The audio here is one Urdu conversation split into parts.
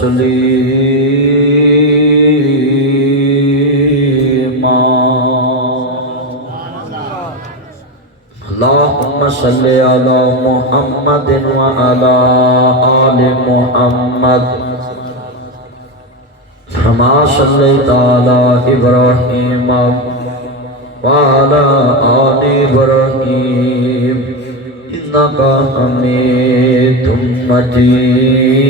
تسلیما اللہم صلی علی محمد وعلی آل محمد كما صليت على إبراهيم وعلى آل إبراهيم إنك حميد مجيد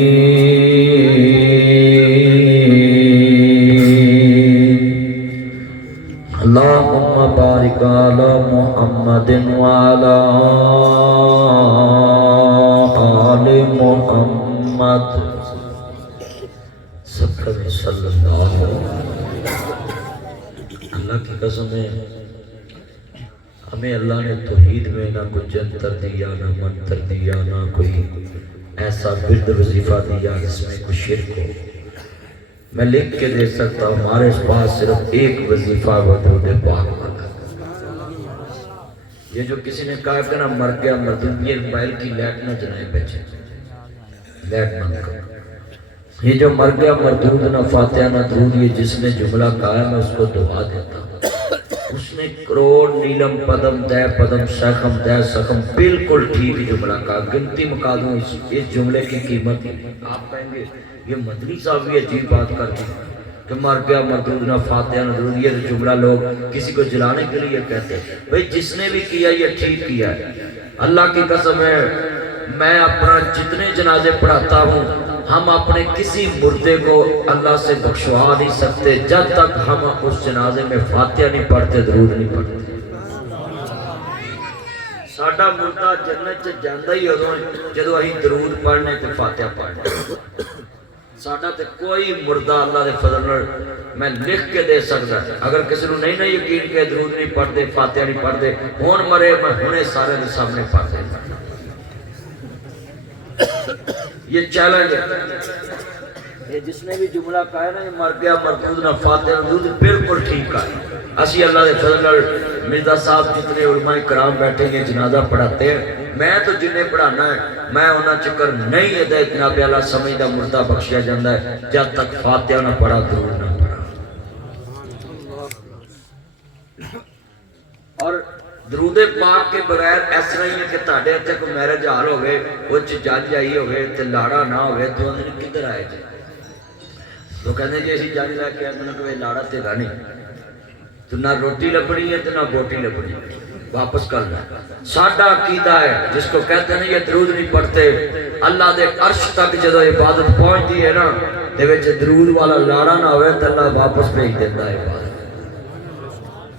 اللهم بارك على محمد وعلى آل محمد صلی اللہ اللہ کی قسم ہے ہمیں اللہ نے توحید میں نہ کوئی جنتر دیا نہ منتر دیا نہ کوئی ایسا برد وظیفہ دیا جس میں کوئی شرک ہو میں لکھ کے دے سکتا ہوں ہمارے پاس صرف ایک وظیفہ درود پاک والا یہ جو کسی نے کہا کہ نا مر گیا مردن یہ موبائل کی لائٹ نہ جلائیں بچے لائٹ نہ کرو یہ جو مر گیا مردود نہ فاتحہ نہ درود یہ جس نے جملہ کہا ہے میں اس کو دعا دیتا ہوں اس نے کروڑ نیلم پدم دے پدم شیخم دے سخم بالکل ٹھیک جملہ کہا گنتی مکا دوں اس جملے کی قیمت آپ کہیں گے یہ مدنی صاحب بھی عجیب بات کرتے ہیں کہ مر گیا مردود نہ فاتحہ نہ درود یہ جملہ لوگ کسی کو جلانے کے لیے کہتے ہیں بھئی جس نے بھی کیا یہ ٹھیک کیا ہے اللہ کی قسم ہے میں اپنا جتنے جنازے پڑھاتا ہوں ہم اپنے کسی مردے کو اللہ سے بخشوا نہیں سکتے جب تک ہم اس جنازے میں فاتحہ نہیں پڑھتے درود نہیں پڑھتے ساڈا مردہ جنت سے جاندہ ہی ہوتا ہے جدو ہی درود پڑھنے تے فاتحہ پڑھنے ساڈا تے کوئی مردہ اللہ دے فضل میں لکھ کے دے سکتا ہے اگر کسی نے نہیں یقین کہ درود نہیں پڑھتے فاتحہ نہیں پڑھتے ہون مرے میں ہونے سارے دے سامنے پڑھتے یہ چیلنج ہے یہ جس نے بھی جملہ کہا ہے نا یہ مر گیا مردود نہ فاتحہ نہ درود بالکل ٹھیک کہا ہے اسی اللہ دے فضل مرزا صاحب جتنے علماء کرام بیٹھے ہیں جنازہ پڑھاتے ہیں میں تو جنہیں پڑھانا ہے میں ہونا چکر نہیں ہے جناب اللہ سمجھدہ مردہ بخشیا جاندہ ہے جب تک فاتحہ نہ پڑھا درود نہ پڑھا اور درود پاک کے بغیر ایسا نہیں ہے کہ تاڑے اتھے کو میرج حال ہو گئے وہ جج آئی ہو گئے تے لاڑا نہ ہو گئے تو انہیں کدھر آئے جائے تو کہنے جی اسی جانی لائے کہ انہیں کوئی لاڑا تے گا نہیں تو نہ روٹی لبڑی ہے تو نہ بوٹی لبڑی ہے واپس کرنا ساڈا عقیدہ ہے جس کو کہتے ہیں یہ درود نہیں پڑھتے اللہ دے عرش تک جدو عبادت پہنچتی ہے نا دے وچ درود والا لاڑا نہ ہوئے تو اللہ واپس بھیج دیتا ہے عبادت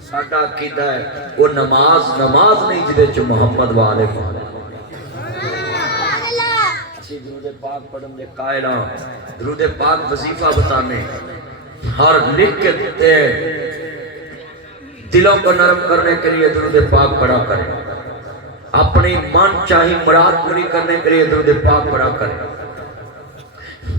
ساڈا عقیدہ ہے وہ نماز نہیں جدے چو محمد والے اسی درود پاک پڑھن دے قائل ہاں درود پاک وظیفہ بتانے اور لکھ کے دیتے دلوں کو نرم کرنے کے لیے درود پاک پڑھا کریں اپنی من چاہی مراد پوری کرنے کے لیے درود پاک پڑھا کریں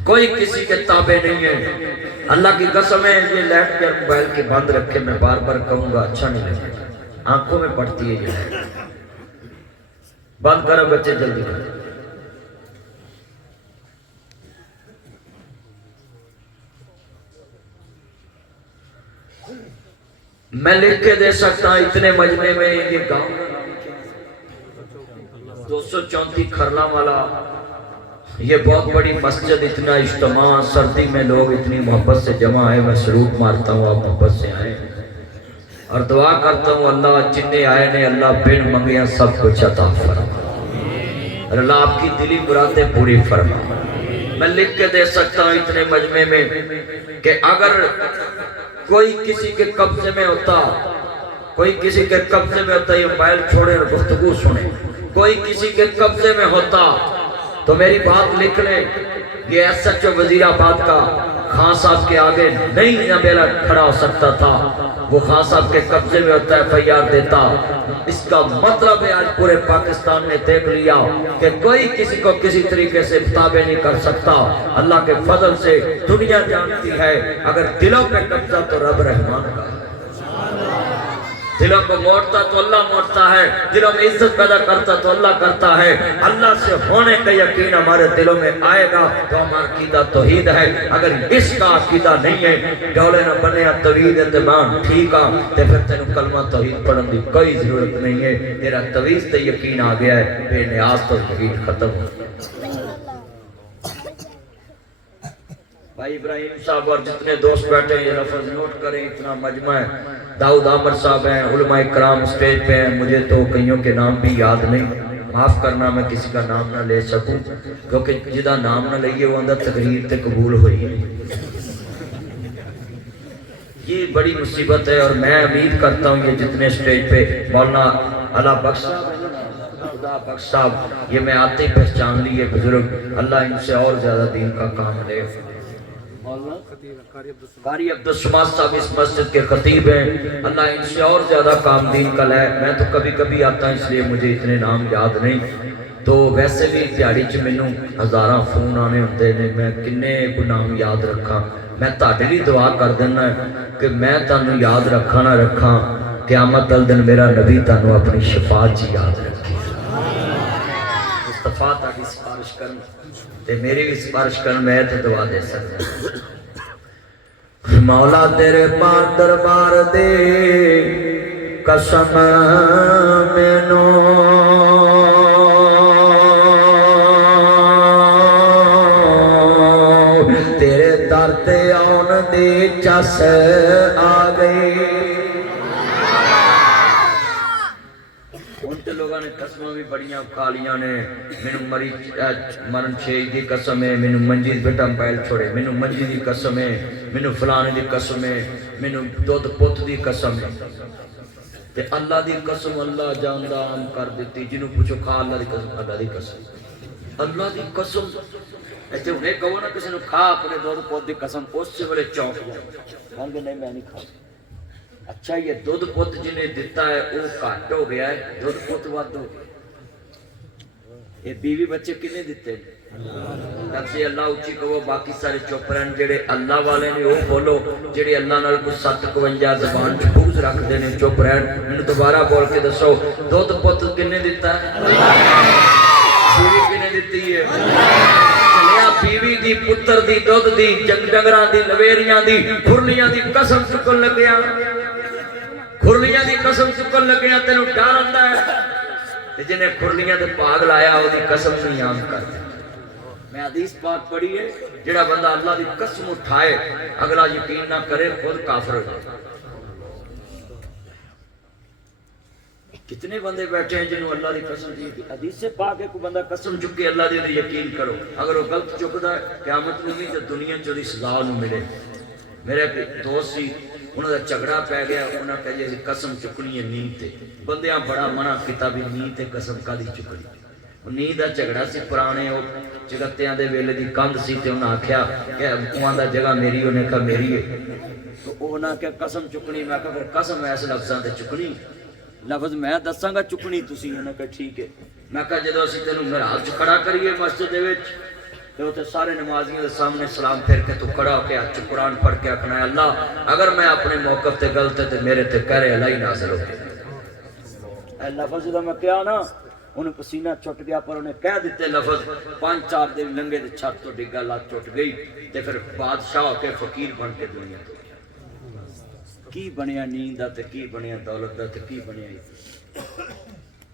کوئی کسی کے تابع نہیں ہے اللہ کی قسم ہے یہ لیٹ کے موبائل کے بند رکھے میں بار بار کہوں گا اچھا نہیں لگے آنکھوں میں پڑتی ہے یہ بند کرو بچے جلدی کریں میں لکھ کے دے سکتا ہوں اتنے مجمع میں یہ گاؤں 234 کھرلا والا یہ بہت بڑی مسجد اتنا اجتماع سردی میں لوگ اتنی محبت سے جمع ہے میں سلوٹ مارتا ہوں آپ محبت سے آئیں اور دعا کرتا ہوں اللہ جنہیں آئے نے اللہ بن منگیاں سب کچھ عطا فرما اور اللہ آپ کی دلی مرادیں پوری فرما میں لکھ کے دے سکتا ہوں اتنے مجمع میں کہ اگر کوئی کسی کے قبضے میں ہوتا یہ موبائل چھوڑے اور گفتگو سنے کوئی کسی کے قبضے میں ہوتا تو میری بات لکھ لیں یہ ایس ایچ او وزیر آباد کا خان صاحب کے آگے نہیں بیلا کھڑا ہو سکتا تھا وہ خان صاحب کے قبضے میں ہوتا ہے FIR دیتا اس کا مطلب ہے آج پورے پاکستان نے دیکھ لیا کہ کوئی کسی کو کسی طریقے سے تابع نہیں کر سکتا اللہ کے فضل سے دنیا جانتی ہے اگر دلوں پہ قبضہ تو رب رحمان کا دلوں کو موڑتا تو اللہ موڑتا ہے، دلوں میں عزت پیدا کرتا تو اللہ کرتا ہے۔ اللہ سے ہونے کا یقین ہمارے دلوں میں آئے گا تو ہمارا عقیدہ توحید ہے۔ اگر اس کا عقیدہ نہیں ہے، ڈولے نہ بنے توحید اتبان ٹھیک آ تے پھر تینوں کلمہ توحید پڑھن دی کوئی ضرورت نہیں ہے۔ تیرا توحید تے یقین آ گیا ہے، بے نیاز تو توحید ختم ہو گیا۔ بھائی ابراہیم صاحب اور جتنے دوست بیٹھے ہیں یہ لفظ نوٹ کریں، اتنا مجمع ہے۔ داؤد عامر صاحب ہیں، علماء کرام سٹیج پہ ہیں، مجھے تو کئیوں کے نام بھی یاد نہیں، معاف کرنا میں کسی کا نام نہ لے سکوں، کیونکہ جدہ نام نہ لئیے وہ اندر تقریر تے قبول ہوئی۔ یہ بڑی مصیبت ہے، اور میں امید کرتا ہوں یہ جتنے سٹیج پہ مولانا اللہ بخش صاحب، خدا بخش صاحب، یہ میں آتے ہی پہچان لیے بزرگ، اللہ ان سے اور زیادہ دین کا کام لے۔ قاری عبدالسماد صاحب اس مسجد کے خطیب ہیں، اللہ ان سے اور زیادہ کام دین کا لے۔ میں تو کبھی کبھی آتا ہوں اس لیے مجھے اتنے نام یاد نہیں، تو ویسے بھی دیہڑی چ مینوں ہزاراں فون آنے ہوندے نے، میں کنے کو نام یاد رکھا۔ میں تہاڈے لیے دعا کر دینا کہ میں تانوں یاد رکھا نہ رکھا، قیامت ال دن میرا نبی تانوں اپنی شفاعت چ یاد رکھے۔ مصطفیٰ تاڈی سفارش کرن تے میری بھی سفارش کرن، میں تے دعا دے سکتا۔ مولا تیرے پاک دربار دے قسم مینوں تیرے در تے آن دی چس آ گئی۔ ان تے لوگاں نے قسمیں بھی بڑیاں کھالیاں نے، مینوں مرن شہید دی قسم ہے، مینوں منجید بیٹا موبائل چھوڑے، مینوں منجید دی قسم ہے، مینوں فلانے دی قسم ہے، مینوں دودھ پت دی قسم ہے۔ تے اللہ دی قسم اللہ جاندہ عام کر دیتی، جنہوں پوچھو کھا اللہ دی قسم، اللہ دی قسم، اللہ دی قسم۔ ایسے انہیں کہو نا کسی نے کھا اپنے دودھ پت دی قسم، اس سے بڑے چوک جائے، کہنگے نہیں میں نہیں کھا۔ اچھا یہ دودھ پت جنہیں دیتا ہے وہ کٹ ہو گیا ہے، دودھ پت ود ہو گیا۔ یہ بیوی بچے کنے دیتے ہیں؟ تب سے اللہ اچھی کہو، باقی سارے چپ رہن، جڑے اللہ والے نے وہ بولو، جڑے اللہ نال کو 57 زبان چھپوز رکھ دینے چپ رہن۔ میں نے دوبارہ بول کے دسو، دودھ پت کنے دیتا ہے؟ بیوی کنے دیتی ہے؟ چلیا بیوی دی، پتر دی، دودھ دی، ڈنگراں دی، لویریاں دی، کھرلیاں دی قسم چکن لگیا، کھرلیاں دی قسم چکن لگیا، تینوں ڈر آندا ہے؟ جنہیں کھرلیاں دے پاگ لایا وہ دی قسم نہیں عام کرتے۔ میں حدیث پاک پڑھی ہے، جڑا بندہ اللہ دی قسم اٹھائے اگلا یقین نہ کرے خود کافر ہو جائے۔ کتنے بندے بیٹھے ہیں جنہوں اللہ دی قسم دی، حدیث سے پاک ہے کوئی بندہ قسم چکے اللہ دی یقین کرو، اگر وہ غلط چکتا ہے قیامت میں بھی تو دنیا چودی سزا نہ ملے۔ میرے دوست سی، انہوں نے جھگڑا پہ گیا، انہوں نے کہا جی قسم چکنی ہے نیند تے، بندیاں بڑا منع کیتا بھی نیند تے قسم کا دی چکنی۔ نیند دا جھگڑا سی پرانے ہو جگتیاں دے ویلے دی کند سی، تے انہوں نے آکھیا کہ اوہاں دا جگہ میری، انہیں کہا میری ہے، تو انہوں نے کہا قسم چکنی، میں کہا پھر قسم ایسے لفظاں تے چکنی، لفظ میں دساں گا چکنی تسی، انہوں نے کہا ٹھیک ہے۔ میں کہا جدو اسی تینوں میرا ہاتھ کھڑا کریے مسجد دے وچ، تو تے سارے نمازیوں دے سامنے سلام پھر کے تو کھڑا ہو کے ہاتھ قرآن پڑھ کے آکھنا ہے اللہ اگر میں اپنے موقف تے غلط ہے تے میرے تے کرے اللہ ہی نازل ہو کے۔ اے لفظ دا میں کیا نا، انہیں پسینہ چھٹ گیا، پر انہیں کہہ دیتے لفظ 5-4 دن لنگے دے چھت تو ڈگا، لات چھٹ گئی، تے پھر بادشاہ ہو کے فقیر بن کے دنیا تو کی بنیا نیند دا تے کی بنیا دولت دا تے کی بنیا۔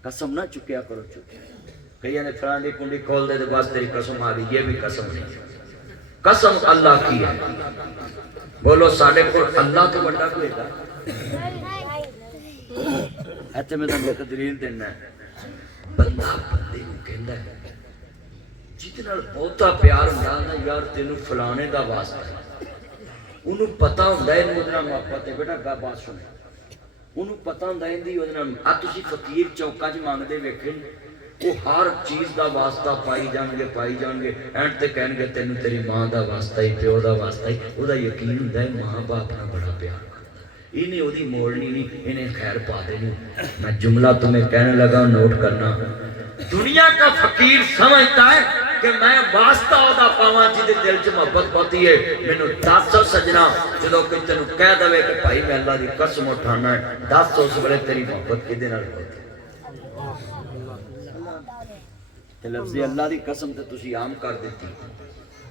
قسم نہ چکیا کرو، چکیا کئی نے فلان دی کنڈی کھول دے بعد تیری قسم آ گئی، یہ بھی قسم نہیں، قسم اللہ کی ہے۔ بولو ساڑھے کو اللہ تو بڑا کوئی گا، ایتے میں تو دلیل دینا ہے۔ بندہ بندے کو کہندا ہے جتنا بہتا پیار ہوندا نا یار تینوں فلانے دا واسطہ ہے، انہوں پتہ ہوندا ہے انہوں ادنا محبت ہے، بیٹا گا بات سنے، انہوں پتہ ہوندا ہے اندی ادنا تسی فقیر چوکا چ مانگ دے ویکھن وہ ہر چیز دا واسطہ پائی جان گے اینڈ تے کہن گے تینوں تیری ماں دا واسطہ ہی، پیو دا واسطہ ہی، وہ دا یقین ہوندا ہے ماں باپ نہ بڑا پیار کرتا، انہیں وہ دی موڑنی نہیں، انہیں خیر پا دینی۔ میں جملہ تمہیں کہنے لگا نوٹ کرنا، دنیا کا فقیر سمجھتا ہے کہ میں واسطہ دا پاواں جدے دل چ محبت پاتی ہے مینوں دس سجنا جدوں کوئی تینوں کہہ دے کہ بھائی میں اللہ دی قسم اٹھانا ہے دس اس ویلے تیری محبت کدے نال ہوتی تے لفظ اللہ دی قسم تے تسی عام کر دیتی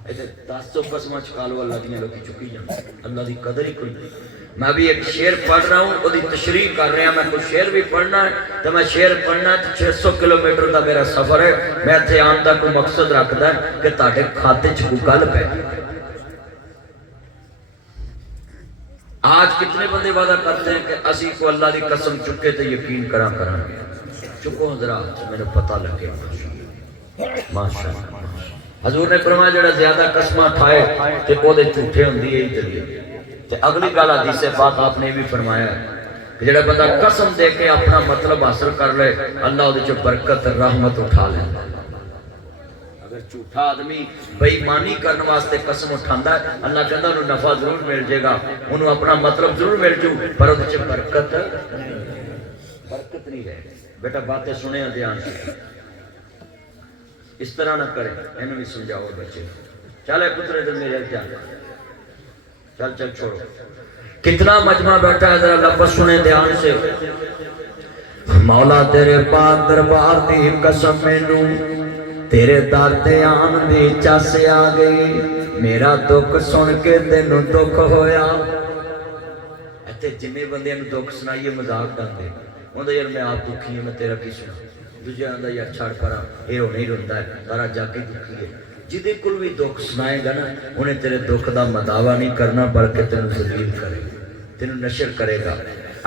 ایسے 10 قسماں چکا لو اللہ دیاں لوکی چکی جان اللہ دی قدر ہی کوئی نہیں میں بھی ایک شعر پڑھ رہا ہوں وہ تشریح کر رہا ہوں میں کوئی شعر بھی پڑھنا ہے تو میں شعر پڑھنا ہے 600 کلومیٹر دا میرا سفر ہے میں اتنے آن دا کوئی مقصد رکھتا ہے کہ تاڑے کھاتے کوئی گل پہ آج کتنے بندے وعدہ کرتے ہیں کہ اسی کو اللہ دی قسم چکے تو یقین کرا گے چکو حضرات میرے پتہ لگے ماشاءاللہ حضور نے فرمایا جڑا زیادہ قسماں کھائے تے او دے جھوٹے ہوندی ہے دلیل تے اگلی گل حدیث پاک آپ نے بھی فرمایا کہ جڑا بندہ قسم دے کے اپنا مطلب حاصل کر لے اللہ دے چ برکت رحمت اٹھا لے اگر جھوٹا آدمی بے ایمانی کرنے واسطے قسم اٹھاندا ہے اللہ کہندا انہوں نفع ضرور مل جائے گا انہوں اپنا مطلب ضرور مل جو پر او دے چ برکت نہیں رہے بیٹا باتیں سنیں دھیان سے اس طرح نہ کریں انہوں بھی سمجھاؤ بچے چلے پترے دل میرے دھیان چل چل چھوڑو کتنا مجمع بیٹھا ہے ذرا لفظ سنیں دھیان سے مولا تیرے پاک دربار دی قسم مینوں تیرے در تے آن دی چس آ گئی میرا دکھ سن کے تینوں دکھ ہویا ایتھے جنے بندے نوں دکھ سنائیے مذاق کرتے اوندا یار میں آپ دکھی ہوں میں تیرا کی سنا دوجے آندا یار چھڑ پرا اے ہو نہیں روندا ہے تارا جا کے دکھی ہے جدے کل بھی دکھ سنائے گا نا انہیں تیرے دکھ دا مداوع نہیں کرنا بلکہ تینوں ذلیل کرے گا تینوں نشر کرے گا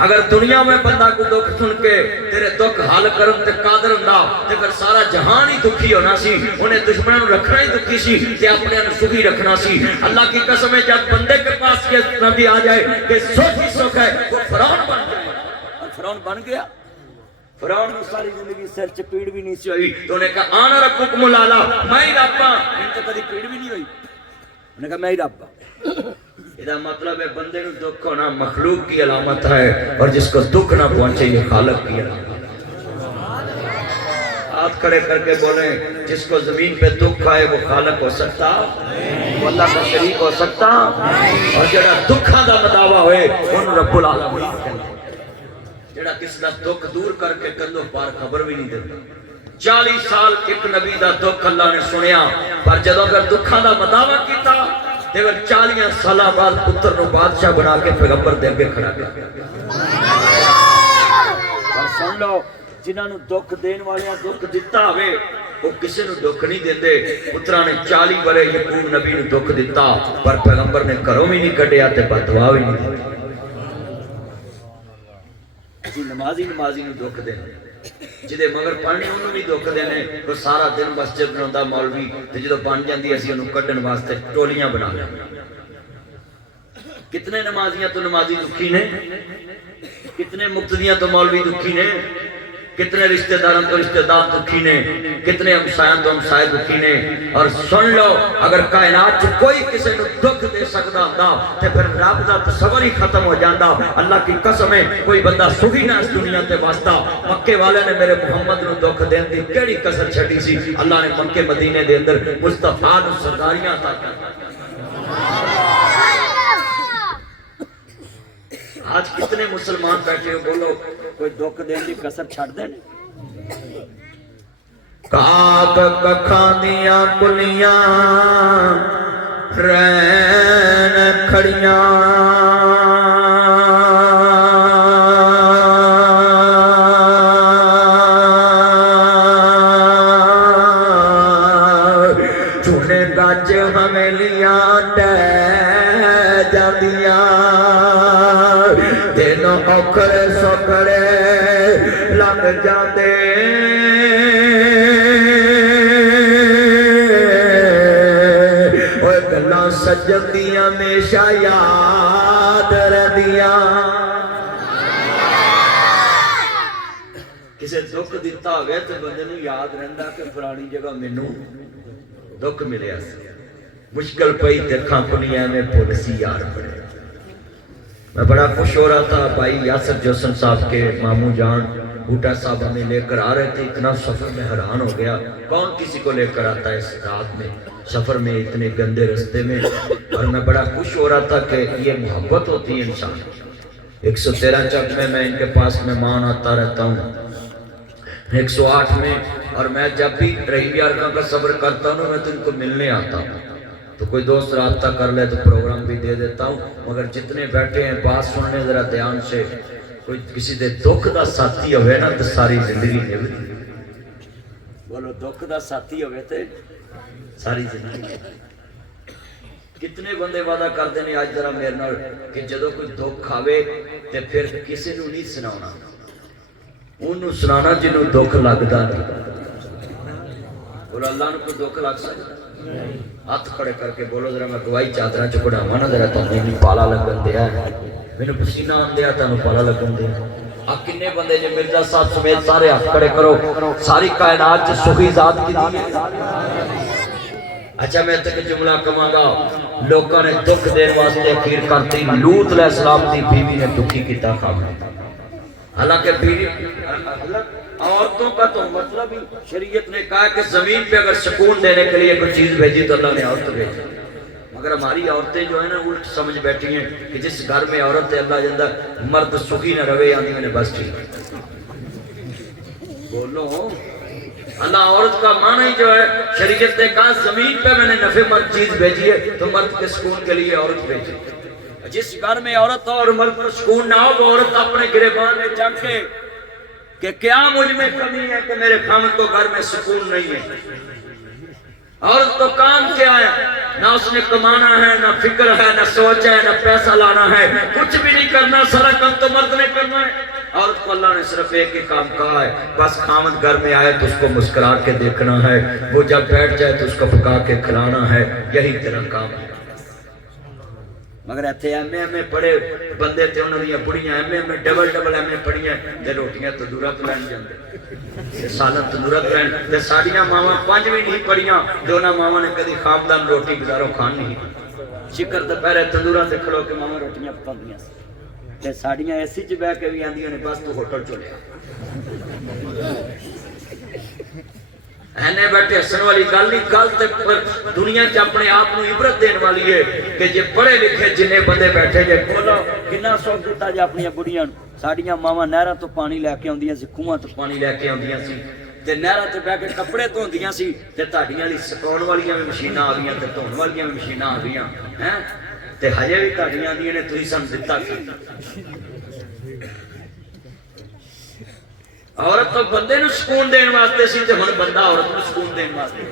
اگر دنیا میں بندہ کو دکھ سن کے تیرے دکھ حل کرن تے قادر ہوندا تے پھر سارا جہان ہی دکھی ہونا سی انہیں دشمنوں نوں رکھنا ہی دکھی سی تے اپنے نوں سکھی رکھنا سی اللہ کی قسم ہے جب بندے کے پاس یہ نبی آ جائے کہ سکھ ہی سکھ ہے وہ فرعون بن جائے اور فرعون بن گیا فرعون کی ساری زندگی سر چ پیڑ بھی نہیں سی ہوئی تو انہیں کہا آنا ربکم الاعلی میں ہی رب ہاں ان کو کبھی پیڑ بھی نہیں ہوئی انہوں نے کہا میں ہی رب ہاں یہ مطلب ہے بندے نو دکھ ہونا مخلوق کی علامت ہے اور جس کو دکھ نہ پہنچے یہ خالق کی علامت ہاتھ کھڑے کر کے بولیں جس کو زمین پہ دکھ آئے وہ خالق ہو سکتا وہ اللہ کا شریک ہو سکتا اور جڑا دکھاں دا مداوع ہوئے ان رب العالمین جڑا کس دا دکھ دور کر کے کندھوں پار خبر بھی نہیں دیتا 40 سال ایک نبی دا دکھ اللہ نے سنیا پر جدوں اگر دکھاں دا مداوع کیتا تے پھر 40 سالہ بعد پتر نو بادشاہ بنا کے پیغمبر دے اگے کھڑا کر اور سن لو جنہاں نو دکھ دین والیاں دکھ دتا ہوئے وہ کسی نو دکھ نہیں دیندے پتراں نے 40 برے یعقوب نبی نو دکھ دتا پر پیغمبر نے گھروں بھی نہیں کڈیا تے بددعا بھی نہیں دی نمازی نو دکھ دینے جدے مگر پڑھنے انہوں بھی دکھ دینے وہ سارا دن مسجد بناوندا مولوی تے جدوں بن جاندی اسی انہوں کڈن واسطے ٹولیاں بنا لیں کتنے نمازیاں تو نمازی دکھی نے کتنے مقتدیاں تو مولوی دکھی نے کتنے رشتہ داراں تو رشتہ دار دکھی نے کتنے ہمسایاں تو ہمسائے دکھی نے اور سن لو اگر کائنات چ کوئی کسی نو دکھ دے سکدا ہوندا تے پھر رب دا تصور ہی ختم ہو جاندا اللہ کی قسم ہے کوئی بندہ سخی نہ اس دنیا تے واسطہ مکے والے نے میرے محمد نو دکھ دین دی کیڑی کسر چھڈی سی اللہ نے مکے مدینے دے اندر مصطفیٰ نو سرداریاں عطا کر آج کتنے مسلمان بیٹھے ہو بولو کوئی دکھ دین دی کسر چھڈ دین کاک ککھاں دیاں کلیاں رین کھڑیاں چونے گج حویلیاں ٹہ جاندیاں دنوں اوکھڑے سوکھڑے لنگ جاندے اوے گلاں سجن دیاں ہمیشہ یاد رہندیاں کسے دکھ دتا ہوئے تو بندے نوں یاد رہندا کہ فلانی جگہ مینوں دکھ ملیا سی مشکل پئی تے کھاں کھلیاں میں پھل سی یار بڑے میں بڑا خوش ہو رہا تھا، بھائی یاسر جوسن صاحب کے ماموں جان بھوٹا صاحب ہمیں لے کر آ رہے تھے، اتنا سفر میں حیران ہو گیا، کون کسی کو لے کر آتا ہے اس رات میں سفر میں اتنے گندے رستے میں، اور میں بڑا خوش ہو رہا تھا کہ یہ محبت ہوتی ہے انسان۔ 113 چک میں ان کے پاس مہمان آتا رہتا ہوں، 108 میں، اور میں جب بھی رحیم یارکاں کا سفر کرتا ہوں میں تو ان کو ملنے آتا ہوں، تو کوئی دوست رابطہ کر لے تو پروگرام بھی دے دیتا ہوں، مگر جتنے بیٹھے ہیں بات سننے ذرا دھیان سے، کوئی کسی دے دکھ دا ساتھی ہوئے نا تو ساری زندگی نبھدی، بولو دکھ دا ساتھی ہوئے تو ساری زندگی۔ کتنے بندے وعدہ کرتے ہیں آج ذرا میرے نال کہ جدو کوئی دکھ آوے تے پھر کسی نو نہیں سناونا، انہوں سنانا جنہوں دکھ لگدا نہیں۔ بولو اللہ نے کوئی دکھ لگ سکتا، ہاتھ کھڑے کر کے بولو ذرا میں گواہی چادرہ چکڑاواں نا ذرا تمہیں نہیں پالا لگن دیا ہے، میں نے پسینہ آن دیا تمہیں پالا لگن دیا۔ آپ کنے بندے جو مرزا صاحب سمیت سارے ہاتھ کھڑے کرو، ساری کائنات جو سخی ذات کی دی ہے۔ اچھا میں تک جملہ کماں گا، لوگوں نے دکھ دین واسطے اخیر کرتی لوط علیہ السلام دی بیوی نے دکھی کیتا خواب، حالانکہ بیوی عورتوں کا تو مطلب ہی شریعت نے کہا کہ زمین پہ اگر سکون دینے کے لیے کوئی چیز بھیجی تو اللہ نے عورت بھیجی، مگر ہماری عورتیں جو ہیں نا الٹ سمجھ بیٹھی ہیں کہ جس گھر میں عورت ہے اللہ جندہ مرد سخی نہ روے آندھی میں نے بس ٹھیک۔ بولو اللہ عورت کا معنی جو ہے شریعت نے کہا زمین پہ میں نے نفع مند چیز بھیجی ہے تو مرد کے سکون کے لیے عورت بھیجی۔ جس گھر میں عورت اور مرد کو سکون نہ ہو وہ عورت اپنے گریبان میں چڑھ کے کہ کیا مجھ میں کمی ہے کہ میرے خامد کو گھر میں سکون نہیں ہے۔ عورت کو کام کیا ہے؟ نہ اس نے کمانا ہے، نہ فکر ہے، نہ سوچ ہے، نہ پیسہ لانا ہے، کچھ بھی نہیں کرنا، سارا کام تو مرد نے کرنا ہے۔ عورت کو اللہ نے صرف ایک ہی کام کہا ہے، بس خامد گھر میں آئے تو اس کو مسکرا کے دیکھنا ہے، وہ جب بیٹھ جائے تو اس کو پکا کے کھلانا ہے، یہی تیرا کام ہے۔ مگر ایتھے ایم اے پڑھے بندے تے انہوں نے بڑیاں ایم اے ڈبل ایم اے پڑھیاں تے روٹیاں تندورہ تو لین جاندے، سالن تندورہ تو لین، تے ساڑیاں ماواں 5 بھی نہیں پڑھیاں جو نہ ماواں نے کدی خامدان روٹی بزاروں کھان نہیں، شکر دوپہرے تندورہ تے کھڑو کے ماواں روٹیاں پکاندیاں تے ساڑیاں ایسی چ بہ کے بھی آندیاں نے بس تو ہوٹل چلیا۔ اینے بیٹھے حسن والی گل نہیں، گل تے دنیا چ اپنے آپ کو عبرت دین والی ہے کہ جے پڑھے لکھے جنے بندے بیٹھے جے بولو کنا سوکھ دیتا جے اپنی بڑیاں ساڈیاں ماواں نہراں تو پانی لے کے آندیاں سی، کھوواں تو پانی لے کے آندیاں سی تے نہراں تے بیٹھ کے کپڑے دھوندیاں سی تے تہاڈیاں لئی سکون والیاں بھی مشیناں آ گئیاں تے دھون والیاں بھی مشیناں آ گئیاں ہیں تے ہجے بھی تہاڈیاں آندیاں نے تسی سن دتا کی۔ عورت تو بندے نو سکون دین واسطے سی تے ہن بندہ عورت نو سکون دین واسطے۔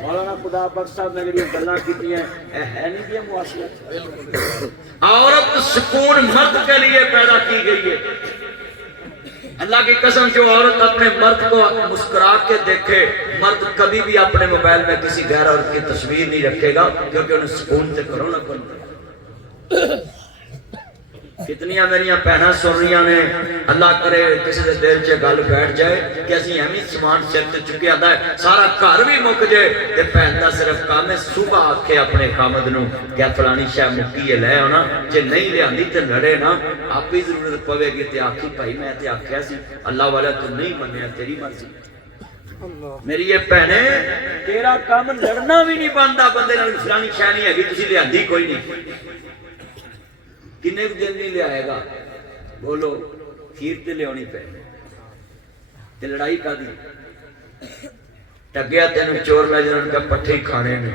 مولانا خدا بخش صاحب نے جڑی گلاں کیتیاں ہے نہیں کہ معاشرت، عورت سکون مرد کے لیے پیدا کی گئی ہے۔ اللہ کی قسم جو عورت اپنے مرد کو مسکرا کے دیکھے، مرد کبھی بھی اپنے موبائل میں کسی غیر عورت کی تصویر نہیں رکھے گا کیونکہ انہیں سکون سے کرو نہ کرو۔ کتنیاں میریاں پہنا سن رہی نے، اللہ کرے کسی دے دل چ گل بیٹھ جائے کہ اسی ایویں سامان سر تے چکے آندا ہے سارا گھر بھی مک جائے تے بہن دا صرف کام ہے صبح آکھے اپنے خامد نو کہ فلانی شے مکی ہے لے آنا، جے نہیں لیاندی تے لڑے نا، آپ ہی ضرورت پوے گی تے آکھی بھائی میں تے آکھیا سی اللہ والا تو نہیں منیا، تیری مرضی۔ میری یہ بہنے تیرا کام لڑنا بھی نہیں بنتا، بندے نال فلانی شے نہیں ہے تسی لیاندی کوئی نہیں، کنے دن نہیں لے آئے گا، بولو کھیر تے لے آنی پہ تے لڑائی کا دی ٹگیا تینوں چور لے جنہوں نے پٹھے ہی کھانے نے،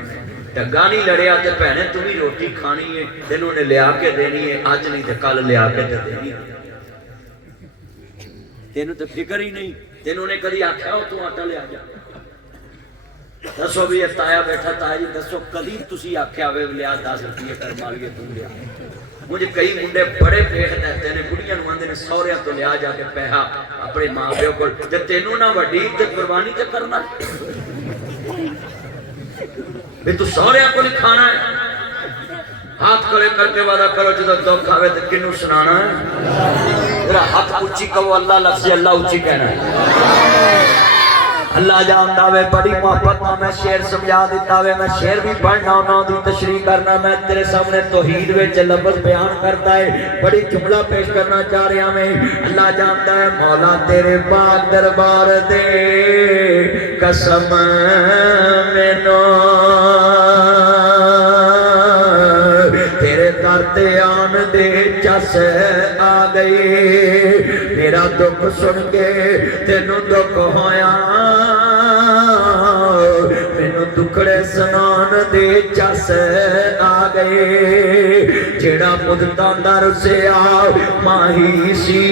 ٹگا نہیں لڑیا تے پہنے تمہیں روٹی کھانی ہے تینوں نے لے آ کے دینی ہے، آج نہیں تے کل لے آ کے دینی ہے، تینوں تے فکر ہی نہیں، تینوں نے کدی آکھیا ہو تو آٹا لے آ جا، دسو بھی تایا بیٹھا تایا جی دسو کدی تسی آکھیا ہوئے لیا 10 روپیے کر مالیے تم لیا۔ مجھے کئی منڈے بڑے پیٹ دیتے ہیں بڑیاں نو آندے نے سوریاں تو لیا جا کے پیہا اپنے ماں پیو کول تے تینوں نہ وڈی تے قربانی تے کرنا بھی تو سوریاں کو نہیں کھانا ہے۔ ہاتھ کھڑے کر کے وعدہ کرو جدو دکھ آوے تے کنوں سنانا ہے، ذرا ہاتھ اونچی کہو اللہ لفظ اللہ اونچی کہنا ہے۔ اللہ جاندا وے بڑی محبت نال میں شعر سمجھا دیتا وے میں شعر بھی پڑھنا انہاں دی تشریح کرنا میں تیرے سامنے توحید وچ لفظ بیان کرتا ہے بڑی جملہ پیش کرنا چاہ رہا میں اللہ جاندا ہے مولا تیرے پاک دربار دے قسم مینوں تیرے در تے آن دے چس آ گئی میرا دکھ سن کے تینوں دکھ ہویا مینوں دکھڑے سنان دے چس آ گئے جیڑا مدتاں دا رسیا ماہی سی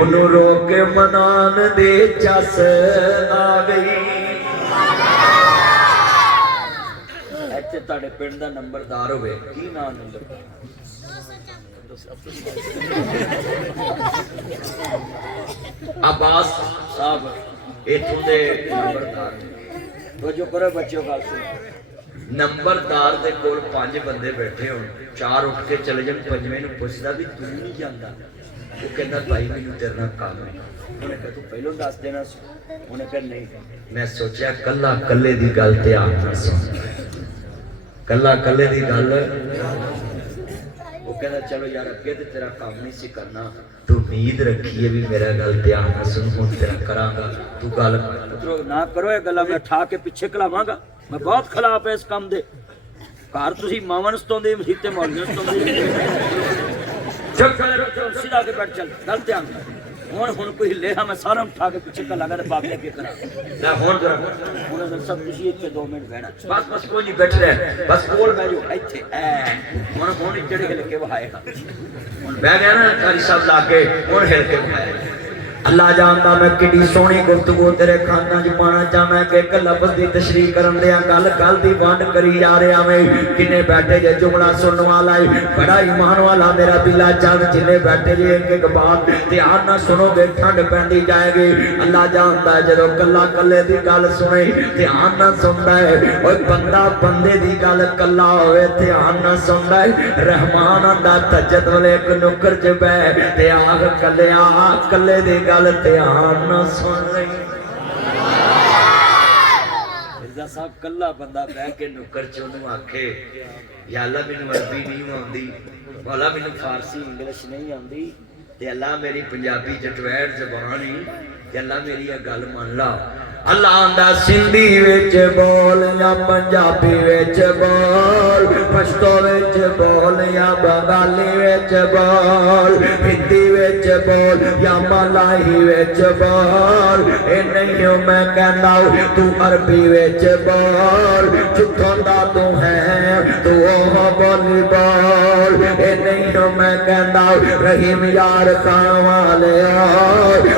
انہوں رو کے منان دے چس آ گئی ایتھے تاڑے پنڈ دا نمبردار ہوئے کی نام نمبردار عباس صاحب ایتھوں دے نمبردار تو جو کرو بچوں کا نمبردار دے کول 5 بندے بیٹھے ہوں 4 اٹھ کے چلے جن 5ویں نوں پوچھدا بھی تو نہیں جاندا وہ کہندا بھائی مینوں تیرے نال کام ہے انہیں کہا تو پہلو دس دینا انہیں کہا نہیں میں سوچیا کلا کلے دی گل تے آ نہ سن کلا کلے دی گل وہ کہتا چلو یار اگے تے تیرا کام نہیں سی کرنا تو امید رکھیے بھی میرا گل دھیان نہ سن ہوں تیرا کراں گا تو گل نہ کرو یہ گلا میں اٹھا کے پیچھے کلاواں گا میں بہت خلاف ہے اس کام دے گھر تسی ماون ستوندے مسیتے مولویاں ستوندے چپ سیدھا کے بیٹھ چل گل دھیان ہن کوئی ہلے ہاں میں سارا اٹھا کے پیچھے کلا گا تے باقی اگے کراں لے ہن ذرا ہن سب کچھ ایتھے 2 منٹ بیٹھنا بس کوئی نہیں بیٹھ رہے بس کول بیٹھو ایتھے ہن چڑھ کے لگے وہائے ہن بیٹھ گیا نا قاری صاحب لا کے ہن ہل کے وہائے اللہ جانتا میں کڈی سونی گفتگو تیرے کھانا چ پانا چاہنا ہے کہ ایک لفظ دی تشریح کرن دیا گل گل دی وانڈ کری جا رہا میں کنے بیٹھے جے جملہ سنن والا ہے بڑا ایمان والا میرا بلا چاند جنے بیٹھے جے ایک ایک بات دھیان نہ سنو گے ٹھنڈ پیندی جائے گی اللہ جانتا ہے جدوں کلا کلے دی گل سنے دھیان نہ سندا ہے اوے بندہ بندے دی گل کلا ہوئے دھیان نہ سندا ہے رحمان دا تجد والے ایک نکر چ بیٹھ تے آگ کلیا کلے دی گل دھیان نہ سن رہی مرزا صاحب کلا بندہ بہ کے نکر چونوں آکھے یا اللہ مینوں عربی نہیں آندی مولا مینوں فارسی انگلش نہیں آندی تے اللہ میری پنجابی جٹویڑ زبان ہی تے اللہ میری یہ گل مان لا اللہ آندا سندھی وچ بول یا پنجابی وچ بول پشتو وچ بول یا بنگالی وچ بول ہندی وچ بول یا ملائی وچ بول اے نہیں میں کہندا تو عربی وچ بول جتھوں دا تو ہے تو وہ بولی بول اے نہیں میں کہندا رحیم یار خان والے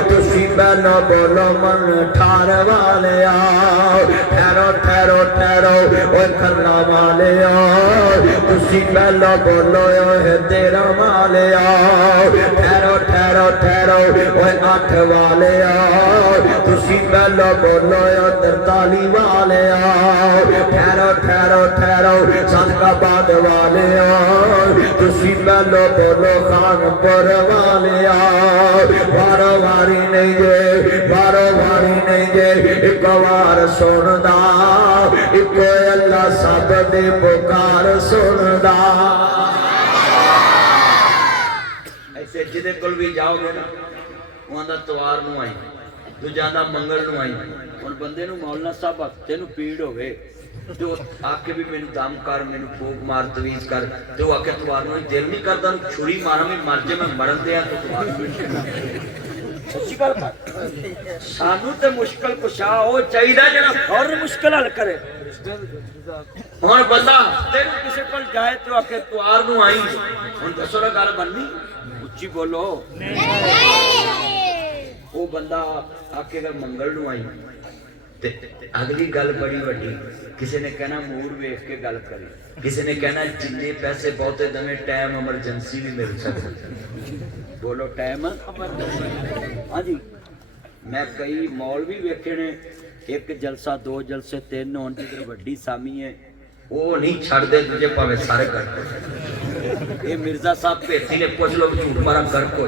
تسی پہلو بولو من ٹھار والے آؤ ٹھہرو ٹھہرو ٹھہرو اوے کھلا والے آؤ تسی پہلو بولو اے تیرا والے آؤ ٹھہرو ٹھہرو ٹھہرو اوے 8 والے آؤ تسی پہلو بولو اے 43 والے آؤ ٹھہرو ٹھہرو ٹھہرو صدقہ باد والے آؤ تسی پہلو بولو خانپور والے آؤ وارو واری نہیں جے وارو واری نہیں جے ایک وار سندا ایک اللہ سب دی پکار سندا ایسے جدے کول بھی جاؤ گے نا وہاں دا توار نو آئی تو جانا منگل نو آئی اور بندے نو مولانا صاحب ہفتے نو پیڑ ہوئے تو آکے بھی میں دم کر میں پھوک مار تویز کر تو آکے توار نو دل نہیں کرتا چھری مارا میں مر جے میں مرن دیا تو توار نو سچی گل کر سانو تے مشکل کشا ہو چاہیے جڑا فور مشکل حل کرے ہن بندہ تینو کسے کول جائے تو آکے توار نو آئی ہن دسو نا گل بننی اچھی بولو وہ بندہ آکے اگر منگل نو آئی اگلی گل بڑی وڈی کسی نے کہنا مور ویکھ کے گل کری کسی نے کہنا جننے پیسے بہتے دمیں ٹائم ایمرجنسی بھی مل سکتا بولو ٹائم ہاں جی میں کئی مال بھی ویکھے نے ایک جلسہ 2 جلسے 3 ہون جدھر وڈی سامی ہے وہ نہیں چھڑ دے تجھے پاوے سارے کر دے یہ مرزا صاحب پیسی نے پوچھ لو جھوٹ مارا کر کو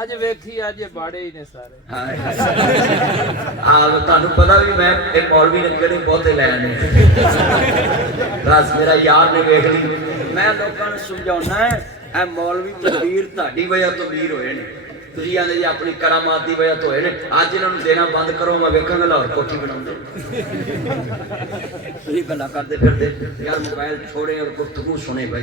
ਅੱਜ ਵੇਖੀ ਅੱਜ ਬਾੜੇ ਹੀ ਨੇ ਸਾਰੇ ਤੁਹਾਨੂੰ ਪਤਾ ਵੀ ਮੈਂ ਇਹ ਮੌਲਵੀ ਨੇ ਕਿਹੜੇ ਬਹੁਤੇ ਲੈ ਨੇ ਬਸ ਮੇਰਾ ਯਾਰ ਨੇ ਵੇਖ ਲਈ ਮੈਂ ਲੋਕਾਂ ਨੂੰ ਸਮਝਾਉਣਾ ਹੈ ਇਹ ਮੌਲਵੀ ਤਕਬੀਰ ਤੁਹਾਡੀ ਵਜ੍ਹਾ ਤੋਂ ਵੀਰ ਹੋਏ ਨੇ ਤੁਸੀਂ ਆਂਦੇ ਜੀ ਆਪਣੀ ਕਰਾਮਾਤ ਦੀ ਵਜ੍ਹਾ ਤੋਂ ਹੋਏ ਨੇ ਅੱਜ ਇਹਨਾਂ ਨੂੰ ਦੇਣਾ ਬੰਦ ਕਰੋ ਮੈਂ ਵੇਖਾਂਗਾ ਲਾਹੌਰ ਕੋਠੀ ਬਣਾਉਂਦੇ ਤੁਸੀਂ ਗੱਲਾਂ ਕਰਦੇ ਫਿਰਦੇ ਯਾਰ ਮੋਬਾਈਲ ਛੋੜੇ ਔਰ ਗੁਫ਼ਤਗੂ ਸੁਣੇ ਭਾਈ